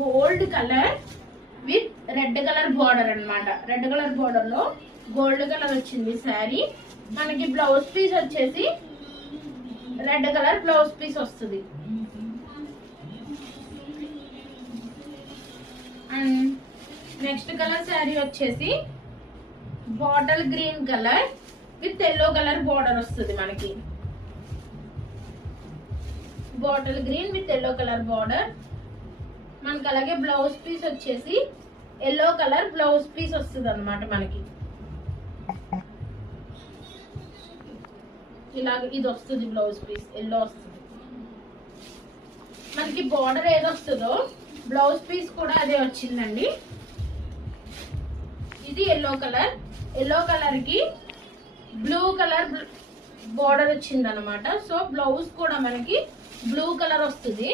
Gold colour with red colour border అన్నమాట. Red colour border లో gold colour వచ్చింది శారీ. మనకి బ్లౌజ్ పీస్ వచ్చేసి రెడ్ కలర్ బ్లౌజ్ పీస్ వస్తుంది. అండ్ నెక్స్ట్ కలర్ శారీ వచ్చేసి bottle green colour with yellow colour border వస్తుంది మనకి. Bottle green with yellow colour border మనకి. అలాగే బ్లౌజ్ పీస్ వచ్చేసి ఎల్లో కలర్ బ్లౌజ్ పీస్ వస్తుంది అనమాట మనకి. ఇలాగ ఇది వస్తుంది బ్లౌజ్ పీస్, ఎల్లో వస్తుంది మనకి. బార్డర్ ఏది వస్తుందో బ్లౌజ్ పీస్ కూడా అదే వచ్చిందండి. ఇది ఎల్లో కలర్. ఎల్లో కలర్ కి బ్లూ కలర్ బార్డర్ వచ్చింది అనమాట. సో బ్లౌజ్ కూడా మనకి బ్లూ కలర్ వస్తుంది.